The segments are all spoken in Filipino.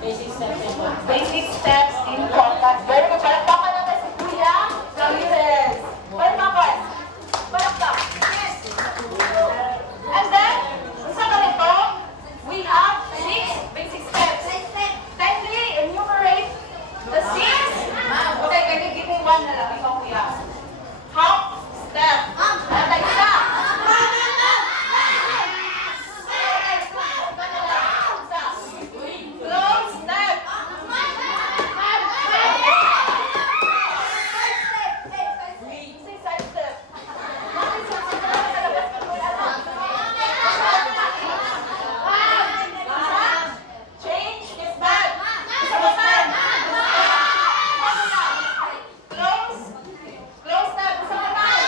Basic steps in contact. Very good. Palakpakan natin si Kuya Ramirez. Palakpakan. Palakpak. And then, sa ganito, we have 6 basic steps. Kindly enumerate the 6. Okay, can you give me one na lang? Ikaw, Kuya. Hop, step. Ano isa? Close step. Side step. Change is back. Isa pa man. Close. Close step. Isa pa man.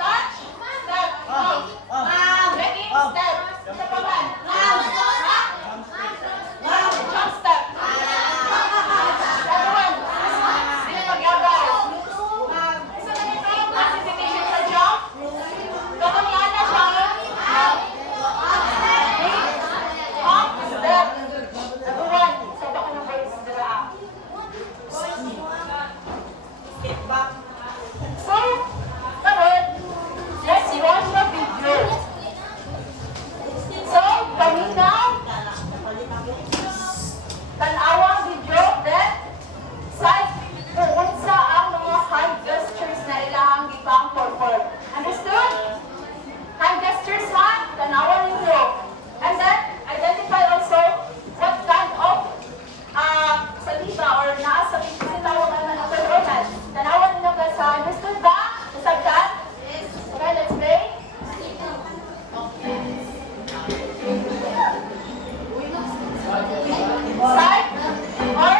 Touch. Step. Breaking step. Isa pa man. Jump step. Everyone. Sino pagyabay? Isa na nito. Classification sa jump. Kakamyan na siya. Hop, step. Everyone. Saba ka ng verse dira. So, karon, let's watch the video. So, paminaw, tanawang video, then, side, kung unsa ang mga hand gestures na ilahang gipang perform. Understood? Hand gestures man, tanawan ninyo. And then, identify also what kind of salita or naasa sinawagan na performance. Tanawan ninyo ka sa understood ba? Nasabtan? Okay, let's play. Side or?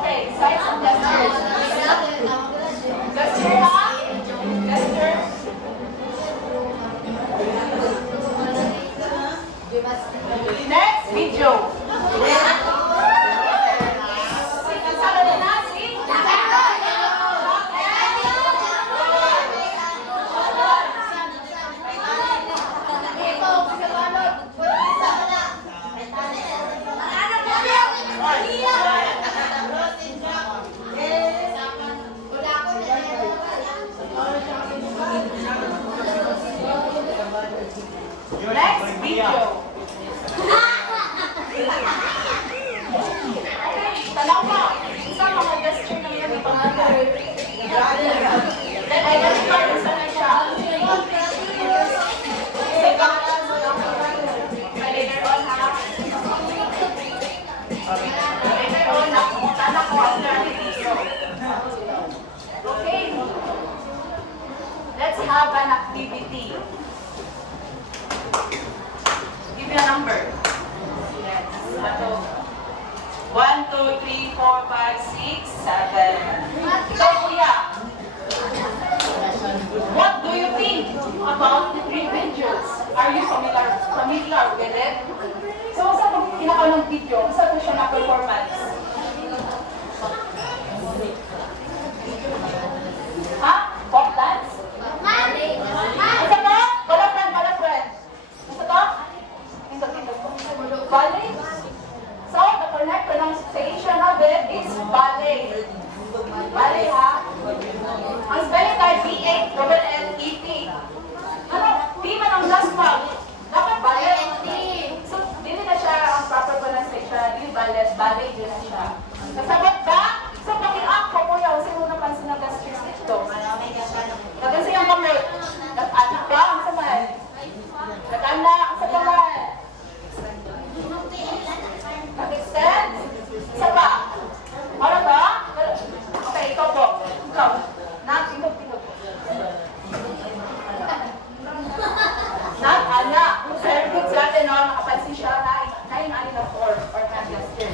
Okay, sides and gestures. Gesture ha? Gesture. Next video. Sabi na si next video. Okay, tanaw mo. Isa mga gesture ng iyong ipangalan. Then identify kung saan na siya. Later on ha. Later on, nakuha ko after the video. Okay. Let's have an activity. Give me a number. Yes. 1, 2, 3, 4, 5, 6, 7. So, Kuya, what do you think about the 3 videos? Are you familiar with it? So, sa pag kinakaw ng video, sa ito siya na performance? Ha? Pop dance? Isa to? Bala friend. Isa to? Ballet? So, the correct pronunciation of it is ballet. Ballet, ha? Ang spelling tayo, B-A-L-L-E-T. Ano? T man ang last one. Dapat ballet. So, dili na siya ang proper pronunciation. Dili ballet. Ballet, dili na siya. Kasabot ba? So, paki-up ko po yun. Sino na pansin ng gestures dito? Nagkasi ang kamay. Nag-anak ba? Ang samay. Nag-anak. Ang samay. Nag-extend? Isa pa? Ano ba? Okay, ikaw po. Ikaw. Tingog. Nag-anak. Very good sa atin, no? Nakapansin siya na yung na form or hand gesture.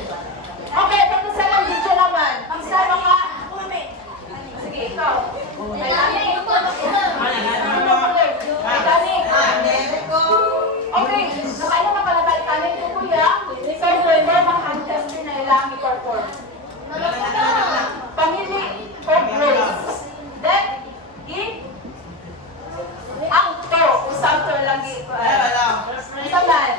Okay, ito sa lang video naman. Ang sa mga... Sige, ikaw. May dami. Okay, nakain na pala tayo ko, Kuya. So, remember mga hand gesture na ilang i-perform. Pamili or grace. Then, ang to. Usang to lang. Isa man.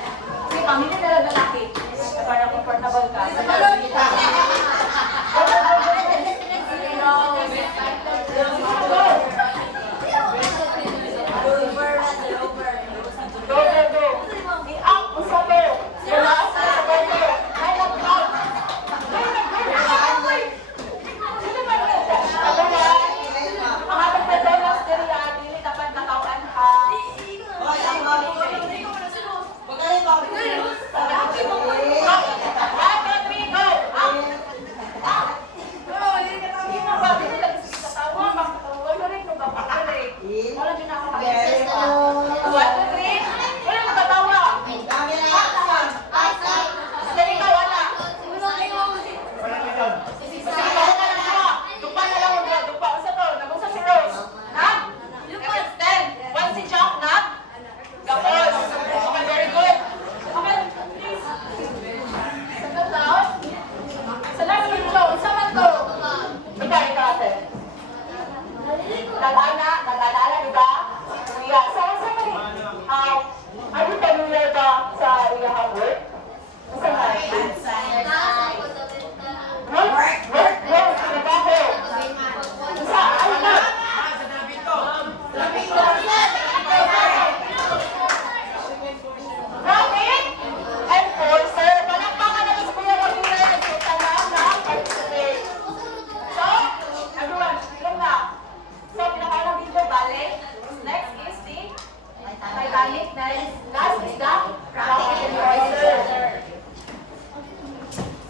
Last is the rocket enforcer.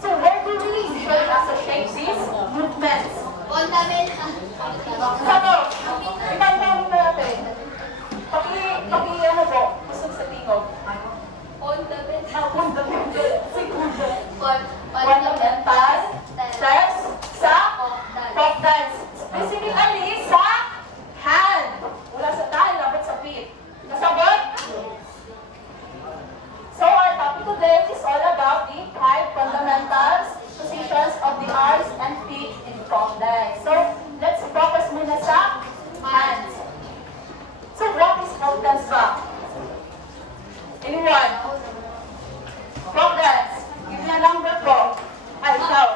So where do we usually associate these movements? Sabi, ibang natin. Ano po? Gusto sa tingog. Fundamental. Fundamental steps sa folk dance. Specifically sa hand. Wala sa tahan, labot sa feet. Nasabot? So our topic today is all about the 5 fundamental positions of the arms and feet in folk dance. So let's focus muna sa hands. So what is folk dance ba? Anyone? Folk dance. Give me a number po. Ay, ikaw.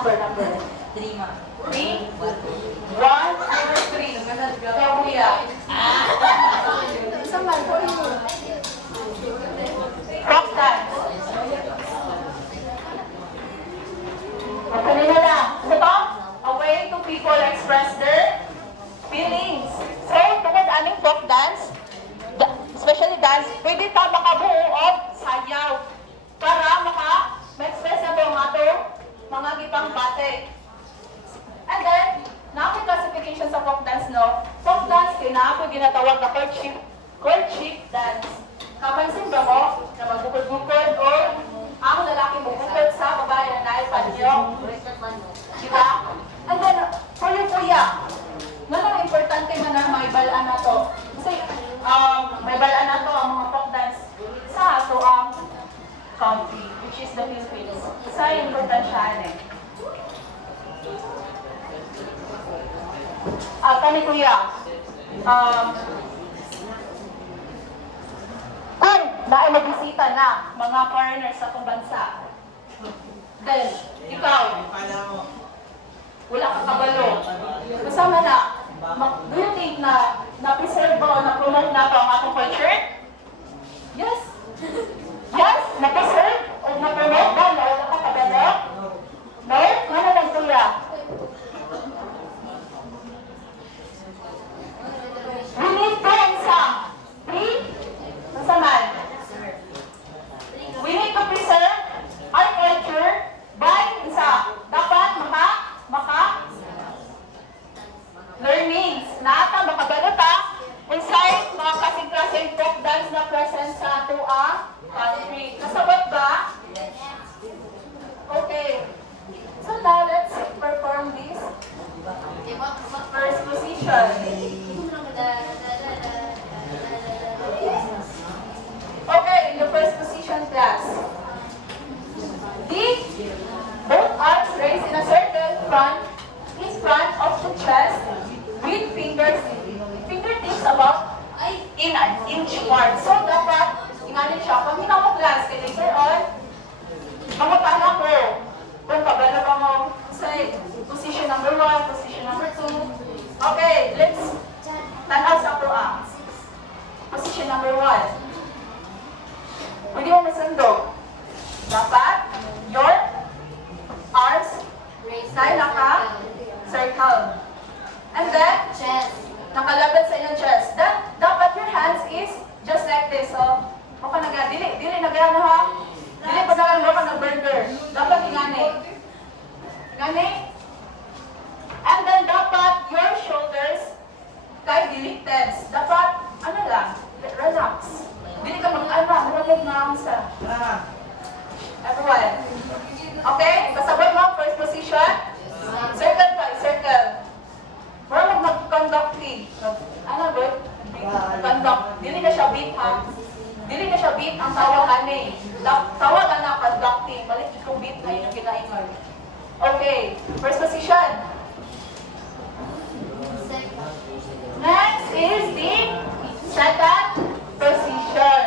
Number. 3, 1, 2, 3. Kaya kuya. Isang man po yun. Folk dance. Kanina lang. Ito, a way to people express their feelings. So, tungkol aming folk dance, especially dance, pwede ta makabuo of sayaw para ma-express na po ang atong mga gipang bate. And then, na classification sa folk dance, no? Folk dance, kinapoy ginatawag na courtship dance. Kapansin ba mo na magbukod-bukod o ang lalaki bukod sa babae na naipanyo? Diba? And then, for you kuya, nanong importante man na may balaan na to. Kasi, may balaan na to ang mga folk dance sa ato ang country, which is the Philippines. Sa importansyahan eh. Kami kuya, kung naay magbisita na mga foreigners sa itong bansa, then, ikaw, wala kang kabalo. Kasama na, do you think na na-preserve ba o na-promote na ito ang atong culture? Yes? Yes? Na-preserve o na-promote ba na wala kang kabalo? No? Ano lang kuya? We need to some. Three? Nasaman? We need to preserve our culture by dapat learnings. Naata, makabalota, unsay mga kasing-klaseng folk dance na present sa ato ang country. Nasabot ba? Okay. So now, let's perform this first position. Okay, in the first position, class. Both arms raised in a circle in front of the chest with fingertips about in an inch apart. So, dapat, inganin siya. Pag hinamok class, kaya later on, mamutana ko. Kung kabala ka mo, say, position number 1, position number 2. Okay, let's tanaw sa ako position number 1. Pwede mo masundog. Dapat, your arms tayo naka-circle. And then, nakalapit sa inyong chest. Then, dapat your hands is just like this. So, mukha dili nagano ha. Dili pa naman nag-burger. Dapat ingani. Ingani. And then, dapat your shoulders kay dili tense. Dapat, ano lang, relax. Dili ka mag-alma, na sa. Everyone. Okay? Kasabot mo, first position. Circle pa, circle. Mura mag-conducting. Ano ba? Conduct. Dili na siya beat, ha? Dili na siya beat ang tawagan eh. Tawagan na conducting. Balik kung beat na yun ang kinaingon. Okay. First position. Next is the second position.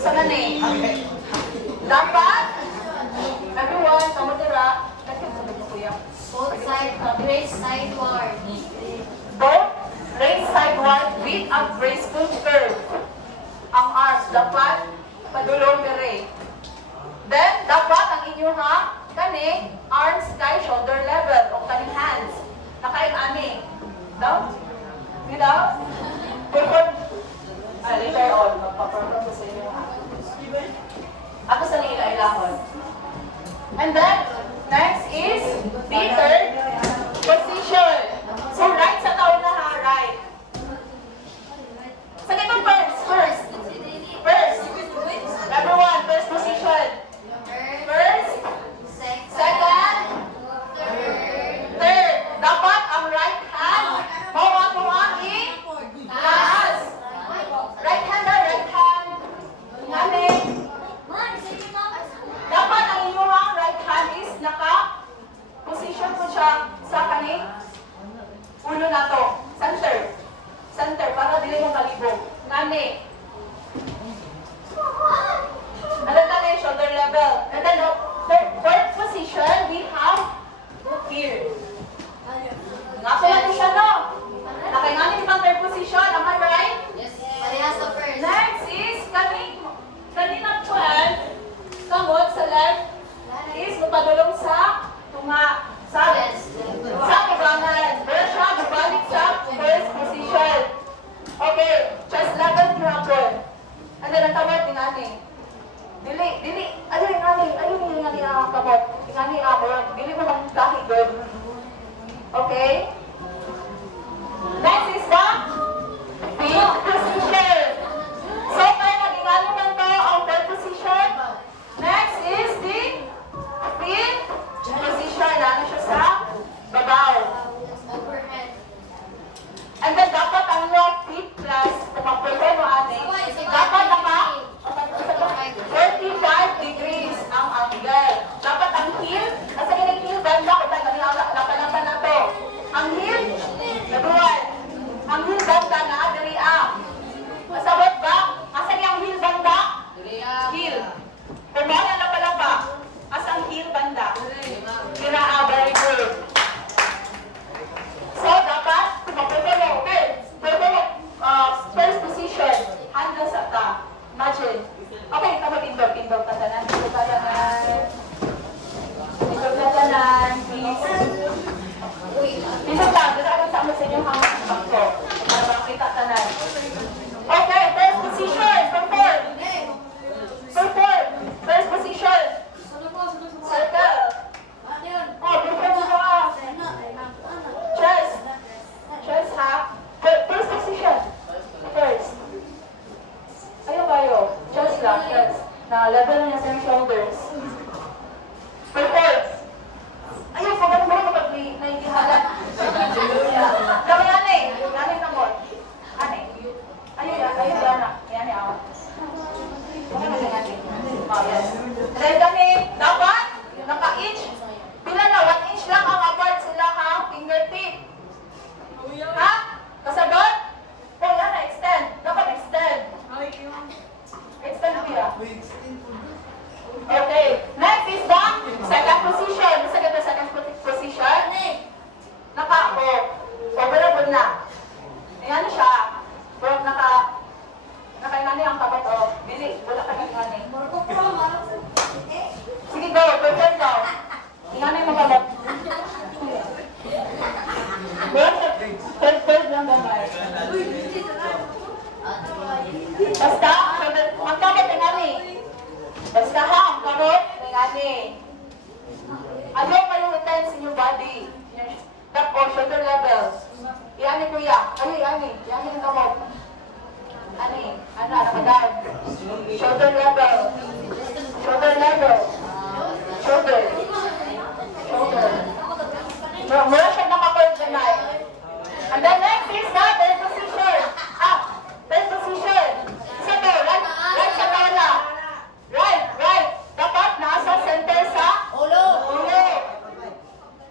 Saan na eh? Dapat, everyone, kamudira, Both sides raise sideward. both raise sideward with a graceful curve. Ang arms, dapat padulong dire. Then, dapat ang inyong kani, arms kay shoulder level o kaning hand. dulo na to. Center. Center, para dili mo kalibog. Nani. Ano na yung shoulder level? And then, fourth position, we have here. Nga ko lang siya, no? Nakainganin pang third position, am I right? Yes. Parehas sa first. Next is, kaninang 12, kamot sa left, is mapadulong sa tunga. Sa kabangan. Pero siya, babalik sa first position. Okay, chest level grapple. And then, ang kamot, tingani. Dili. Ayun yung ngani ang kamot. Tingani ako. Dili mo lang kahigod. Okay? Next is the fifth position. So, kaya nag-ingano man to ang third position. Next is the fifth position. Ano siya sa babaw. Overhead. And then, dapat ang yung feet plus, kung mag-prepare mo ate, dapat naka 45 degrees ang angle. Dapat ang heel, nasa ganang heel banda, kung lapan na to. Ang heel, nabuwan. Ang heel banda na adiri masabot ba? Asa niya ang heel banda? Heel. Pumala na pala ba? Asa ang heel banda? Kira very good. So, dapat, mag-prepare mo, okay? Prepare mo, first position, handa sa ta. Imagine. Okay, tama pindog tatanan. Pindog tatanan, please. Pindog lang, dito ako sa sa inyong hanggang ko. Para makita tanan. Okay, first position, perform. First position. Circle. Oh, perform mo ka. Chest half. First position. First. Ayaw. Chest lang, chest. Na level na sa shoulders. Perform. Ayaw, pagkat mo kapag naiintihalan. Dami nanay. Nanay na mo. Nanay. Ayaw, anak. Yan ako. Oh, yes. Then kami, dapat, naka-inch. Pila na, 1 inch lang ang apart sila ang fingertip. Ha? Kasagot? Oh, yan na, extend. Dapat extend. Extend kuya. Okay. Next is the second position. Second position. Naka, overable na. Ayan na siya. Pero nakaingani ang kapat, Bili, wala ka ingani. Sige, go. Perfect daw. Ingani mo kapat. Third lang gamay. Basta, ang kapat ingani. Basta ha, ang kapat ingani. Ano kayong intense in your body? Tapos, shoulder level. Iani kuya. Iani ang kamot. Ramadan. Shoulder level. Shoulder. Mura siya naka-coordinate. And then next is the third position. Third position. Isa to, right sa tala. Right. Dapat nasa center sa ulo.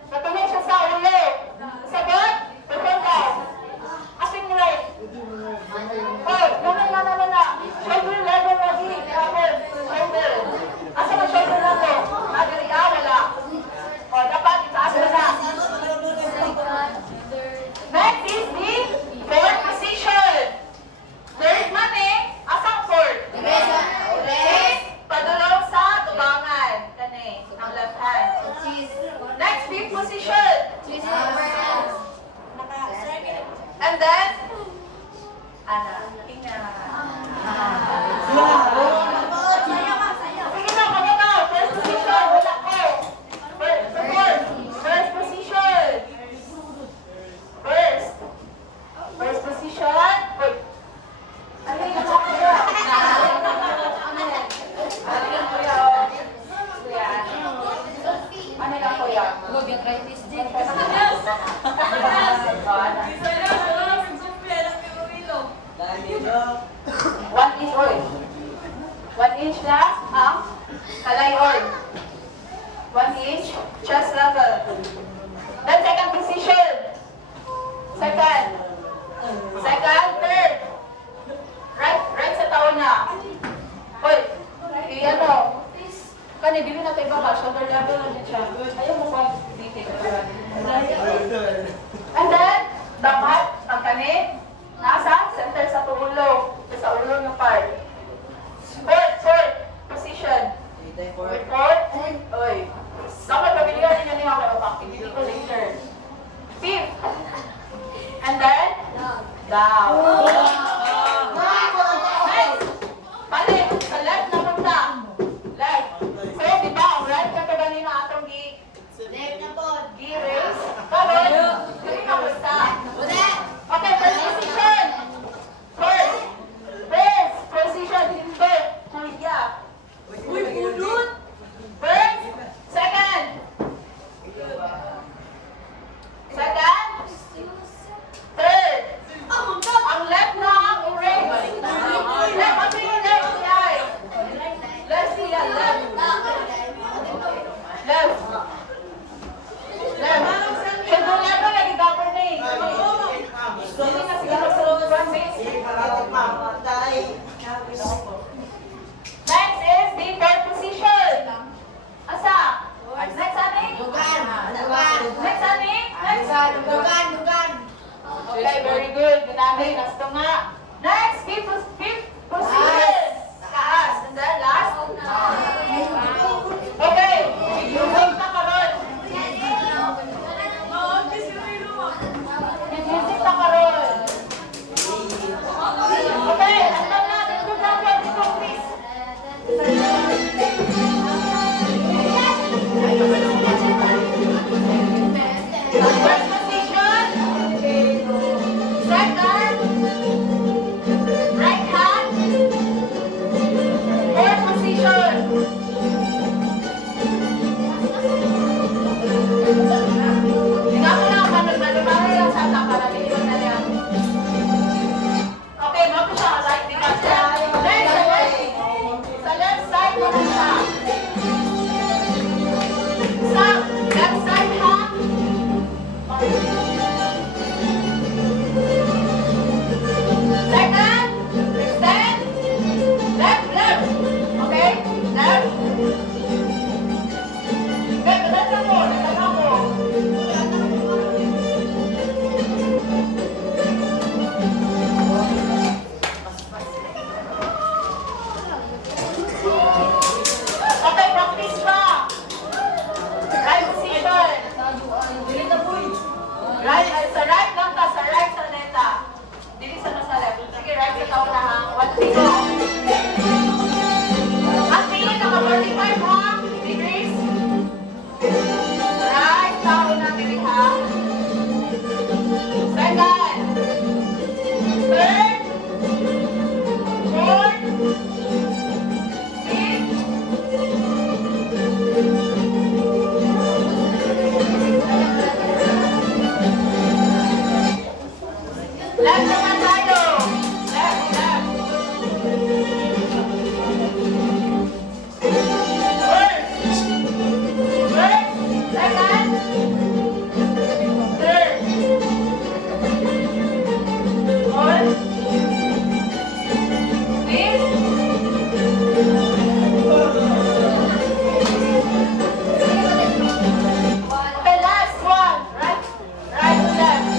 Natuloy siya sa ulo. Sagot? Perform daw. Asing right. Oh, na. Shoulder level lagi. Grabe. daw. Next! Balik! Sa left na punta. Left. So, di ba, ang right ka ka ganina atong Left na po. gi-raise? Karon, hindi ka basta. Ulit. Okay, first position. First position, hindi. Kuya. Uy, pudot. First, second. Second, third. Ang left na ang erase. Left, ano yung left siya? Left siya, left. Left. Left. So, doon left na lagi gapon na eh. Hindi nga siguro sa front base. Next is the third position. Asa? Next ani? Dugan. Next ani? Next. Dugan. Okay, very good. Ginamay, gusto nga. Next, fifth position. Taas. And then last? Okay. Music na karon. Music na karon. Okay, handa na. Dito na. Dito, please. First position. Second. Right hand. Fourth position. Tingnan mo lang, manod-manod lang sa para dito na yan. Okay, mo siya right because next sa left side mo siya. Sa left side ha. Second, extend, left. Okay, left. Left mo. Okay, practice pa. Right position. Right, sa right lang ka, sa right sa neta. Dili sa nasa left. Sige, right sa taon na ha. 1 minute. Ang tingin naka 45 ha. Degrees. Right, taon na dili ha. Second. Third. Fourth. Fifth. Left naman tayo. Left. First, second, third, fourth, fifth, okay, last one. Right, left.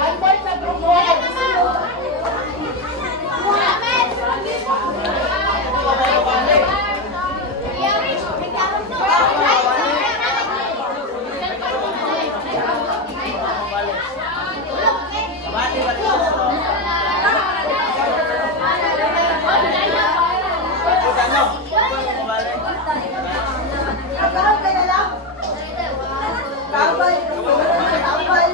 One point sa grupo. Kaway na lang. Kaway. Kaway.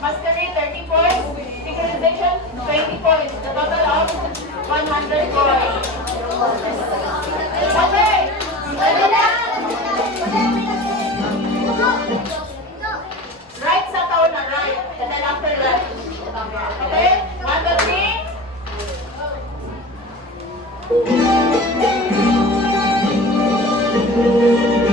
Mastery, 30 points. Synchronization, 20 points. The total of 100 points. Okay. Right sa taon na right. And then after left. Okay? 1, 2, 3.